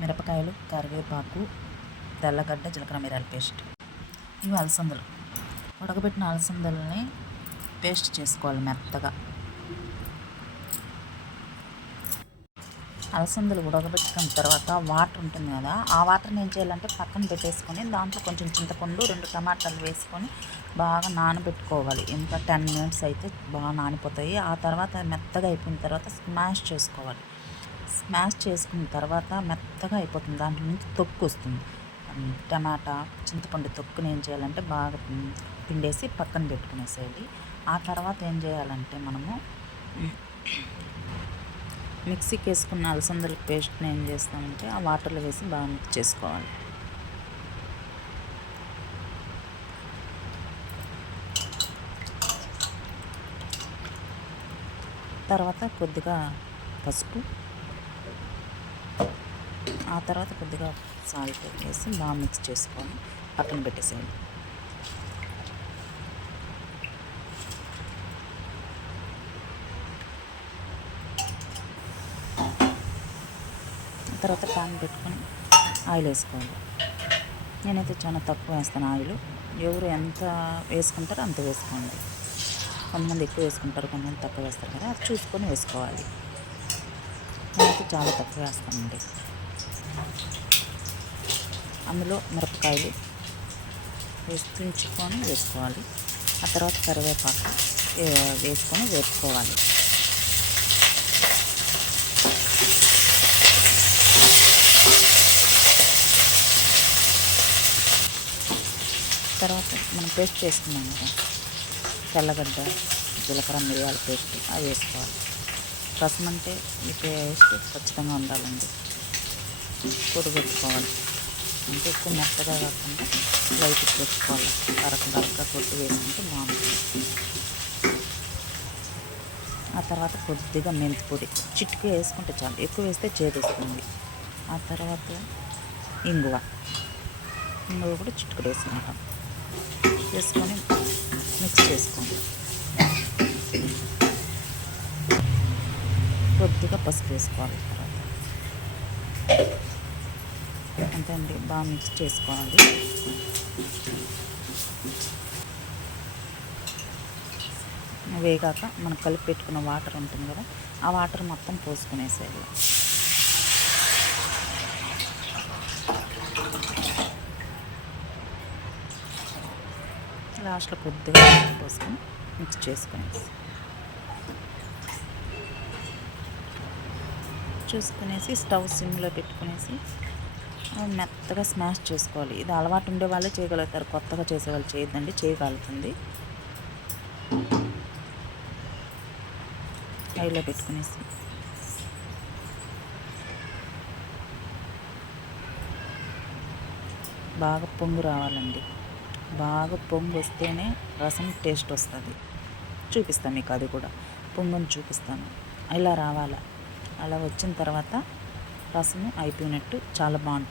మిరపకాయలు కరివేపాకు తెల్లగడ్డ జీలకర్ర మిరాల పేస్ట్. ఇవి అలసందలు. ఉడకబెట్టిన అలసందలని పేస్ట్ చేసుకోవాలి మెత్తగా. అలసందలు ఉడకబెట్టుకున్న తర్వాత వాటర్ ఉంటుంది కదా ఆ వాటర్ని ఏం చేయాలంటే పక్కన పెట్టేసుకొని దాంట్లో కొంచెం చింతపండు రెండు టమాటాలు వేసుకొని బాగా నానబెట్టుకోవాలి. ఎంత టెన్ మినిట్స్ అయితే బాగా నానిపోతాయి. ఆ తర్వాత మెత్తగా అయిపోయిన తర్వాత స్మాష్ చేసుకోవాలి. స్మాష్ చేసుకున్న తర్వాత మెత్తగా అయిపోతుంది. దాంట్లో నుంచి తొక్కు వస్తుంది. టమాటా చింతపండు తొక్కుని ఏం చేయాలంటే బాగా పిండేసి పక్కన పెట్టుకునేసేయాలి. ఆ తర్వాత ఏం చేయాలంటే మనము మిక్సీకి వేసుకున్న అలసందల పేస్ట్ని ఏం చేస్తామంటే ఆ వాటర్లో వేసి బాగా మిక్స్ చేసుకోవాలి. తర్వాత కొద్దిగా పసుపు ఆ తర్వాత కొద్దిగా సాల్ట్ వేసి బాగా మిక్స్ చేసుకొని పక్కన పెట్టేసేయండి. తర్వాత పాన్ పెట్టుకొని ఆయిల్ వేసుకోవాలి. నేనైతే చాలా తక్కువ వేస్తాను ఆయిల్. ఎవరు ఎంత వేసుకుంటారో అంత వేసుకోండి. కొంతమంది ఎక్కువ వేసుకుంటారు కొంతమంది తక్కువ వేస్తారు కదా అది చూసుకొని వేసుకోవాలి. నేనైతే చాలా తక్కువ వేస్తానండి. అందులో మిరపకాయలు వేసి వేసుకోవాలి. ఆ తర్వాత కరివేపాకు వేసుకొని వేసుకోవాలి తర్వాత మనం పేస్ట్ చేసుకున్నాం కదా తెల్లగడ్డ జీలకర్ర మిరియాల పేస్ట్ అవి వేసుకోవాలి. రసం అంటే ఈ పేస్ట్ ఖచ్చితంగా ఉండాలండి. పెట్టుకోవాలి అంటే ఎక్కువ మెత్తగా కాకుండా లైట్ పెట్టుకోవాలి. దరక దరక కొట్టు వేసుకుంటే బాగుంటుంది. ఆ తర్వాత కొద్దిగా మెంతి పొడి. వేసుకుంటే చాలు. ఎక్కువ వేస్తే చేదొస్తుంది. ఆ తర్వాత ఇంగువ. ఇంగువ కూడా చిట్టుకుడు వేసుకుంటాం. వేసుకొని మిక్స్ చేసుకోండి. కొద్దిగా పసుపు వేసుకోవాలి తర్వాత. అంతే అండి బాగా మిక్స్ చేసుకోవాలి. వేగాక మనం కలిపి పెట్టుకున్న వాటర్ ఉంటుంది కదా ఆ వాటర్ మొత్తం పోసుకునేసేయాలి. లాస్ట్లో కొద్దిగా పోసుకొని మిక్స్ చేసుకునేసి. చూసుకునేసి స్టవ్ సిమ్లో పెట్టుకునేసి మెత్తగా స్మాష్ చేసుకోవాలి. ఇది అలవాటు ఉండే వాళ్ళే చేయగలుగుతారు. కొత్తగా చేసేవాళ్ళు చేయొద్దండి చేయగలుగుతుంది. హైలో పెట్టుకునేసి. బాగా పొంగు రావాలండి. బాగా పొంగు వస్తేనే రసం టేస్ట్ వస్తుంది. చూపిస్తాను మీకు అది కూడా. పొంగుని చూపిస్తాను. ఇలా రావాలా. అలా వచ్చిన తర్వాత రసము అయిపోయినట్టు చాలా బాగుంటుంది.